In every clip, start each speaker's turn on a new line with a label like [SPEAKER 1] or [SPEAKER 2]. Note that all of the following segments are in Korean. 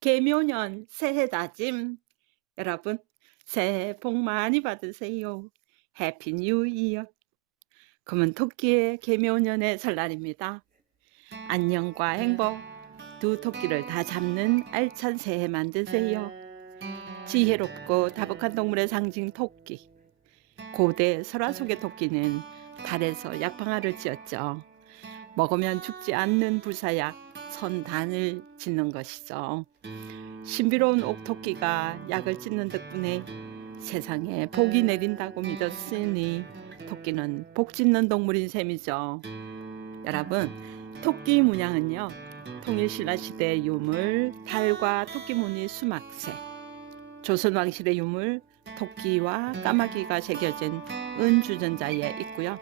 [SPEAKER 1] 개묘년 새해 다짐. 여러분, 새해 복 많이 받으세요. 해피 뉴 이어. 금은 토끼의 개묘년의 설날입니다. 안녕과 행복, 두 토끼를 다 잡는 알찬 새해 만드세요. 지혜롭고 다복한 동물의 상징 토끼. 고대 설화 속의 토끼는 달에서 약방아를 지었죠. 먹으면 죽지 않는 불사약 선단을 짓는 것이죠. 신비로운 옥토끼가 약을 짓는 덕분에 세상에 복이 내린다고 믿었으니 토끼는 복 짓는 동물인 셈이죠. 여러분, 토끼 문양은요. 통일신라 시대 유물 달과 토끼 무늬 수막새, 조선 왕실의 유물 토끼와 까마귀가 새겨진 은주전자에 있고요.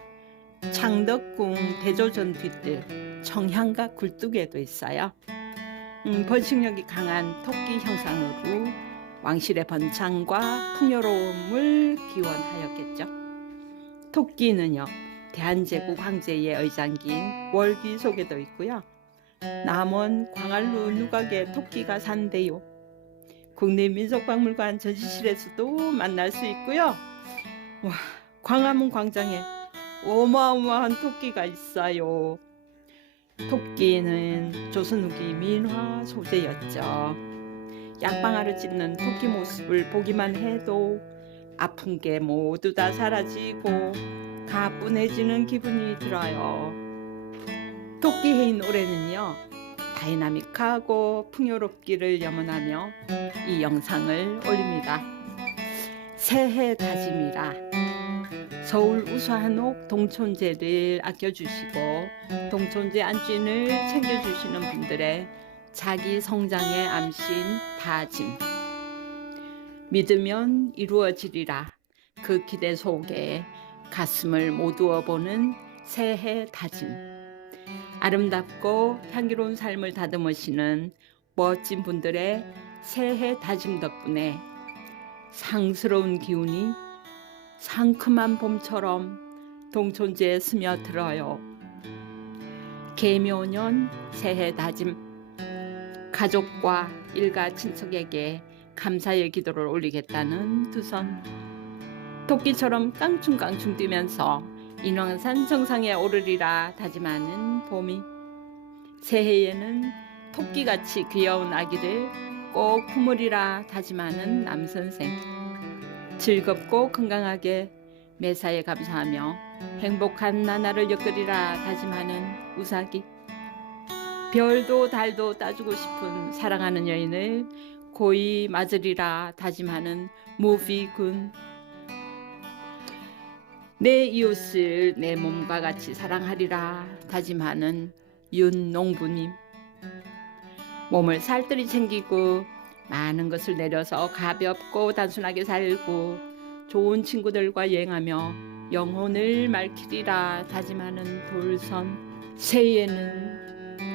[SPEAKER 1] 창덕궁 대조전 뒷뜰 청향과 굴뚝에도 있어요. 음, 번식력이 강한 토끼 형상으로 왕실의 번창과 풍요로움을 기원하였겠죠. 토끼는요, 대한제국 황제의 의장긴 월기 속에도 있고요. 남원 광안루 누각에 토끼가 산대요. 국내 민속박물관 전시실에서도 만날 수 있고요. 와, 광화문 광장에 어마어마한 토끼가 있어요. 토끼는 조선 후기 민화 소재였죠. 약방아를 찢는 토끼 모습을 보기만 해도 아픈 게 모두 다 사라지고 가뿐해지는 기분이 들어요. 토끼 해인 올해는요. 다이나믹하고 풍요롭기를 염원하며 이 영상을 올립니다. 새해 다짐이라 서울 우수한옥 동촌제를 아껴주시고 동촌제 안진을 챙겨주시는 분들의 자기 성장의 암신 다짐. 믿으면 이루어지리라. 그 기대 속에 가슴을 모두어 보는 새해 다짐. 아름답고 향기로운 삶을 다듬으시는 멋진 분들의 새해 다짐 덕분에 상스러운 기운이 상큼한 봄처럼 동촌제에 스며들어요. 개묘년 새해 다짐. 가족과 일가 친척에게 감사의 기도를 올리겠다는 두선. 토끼처럼 깡충깡충 뛰면서 인왕산 정상에 오르리라 다짐하는 봄이. 새해에는 토끼같이 귀여운 아기를 꼭 품으리라 다짐하는 남선생 즐겁고 건강하게 매사에 감사하며 행복한 나날을 엮으리라 다짐하는 우사기. 별도 달도 따주고 싶은 사랑하는 여인을 고이 맞으리라 다짐하는 무비군. 내 이웃을 내 몸과 같이 사랑하리라 다짐하는 윤농부님. 몸을 살뜰히 챙기고 많은 것을 내려서 가볍고 단순하게 살고 좋은 친구들과 여행하며 영혼을 맑히리라 다짐하는 돌선 새해에는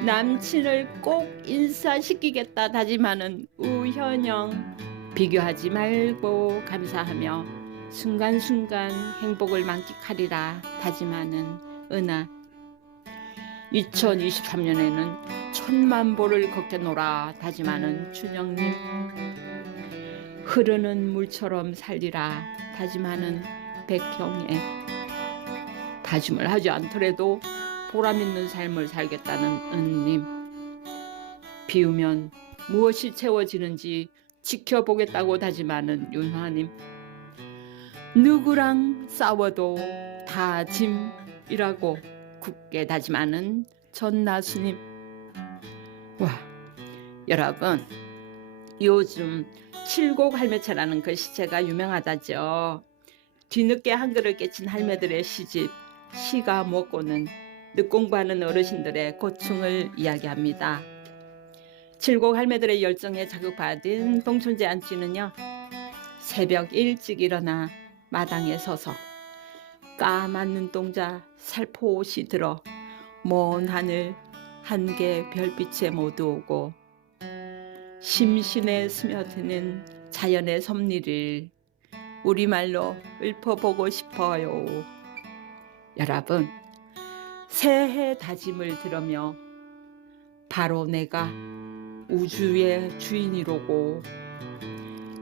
[SPEAKER 1] 남친을 꼭 인사시키겠다 다짐하는 우현영. 비교하지 말고 감사하며 순간순간 행복을 만끽하리라 다짐하는 은하. 2023년에는 천만 보를 걷게노라 다짐하는 춘영님. 흐르는 물처럼 살리라 다짐하는 백형애 다짐을 하지 않더라도 보람 있는 삶을 살겠다는 은님. 비우면 무엇이 채워지는지 지켜보겠다고 다짐하는 윤화님. 누구랑 싸워도 다짐이라고 굳게 다짐하는 전나수님 와 여러분 요즘 칠곡 할매차라는 그 시체가 유명하다죠. 뒤늦게 한글을 깨친 할매들의 시집 시가 먹고는 늦공부하는 어르신들의 고충을 이야기합니다. 칠곡 할매들의 열정에 자극받은 동촌제 안치는요 새벽 일찍 일어나 마당에 서서 까만 눈동자 살포시 들어 먼 하늘 한개 별빛에 모두 오고 심신에 스며드는 자연의 섭리를 우리말로 읊어보고 싶어요. 여러분, 새해 다짐을 들으며 바로 내가 우주의 주인이로고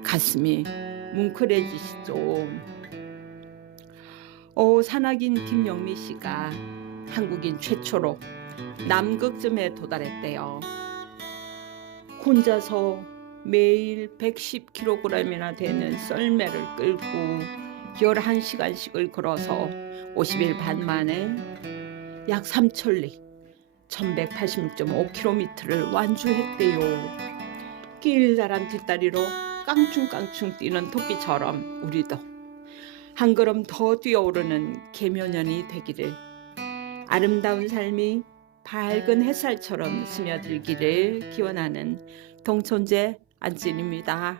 [SPEAKER 1] 가슴이 뭉클해지시죠. 어, 산악인 김영미 씨가 한국인 최초로 남극점에 도달했대요. 혼자서 매일 110kg이나 되는 썰매를 끌고 11시간씩을 걸어서 50일 반 만에 약 3천리 1186.5km를 완주했대요. 길다란 뒷다리로 깡충깡충 뛰는 토끼처럼 우리도 한 걸음 더 뛰어오르는 개묘년이 되기를 아름다운 삶이 밝은 햇살처럼 스며들기를 기원하는 동천재 안진입니다.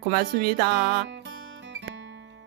[SPEAKER 1] 고맙습니다.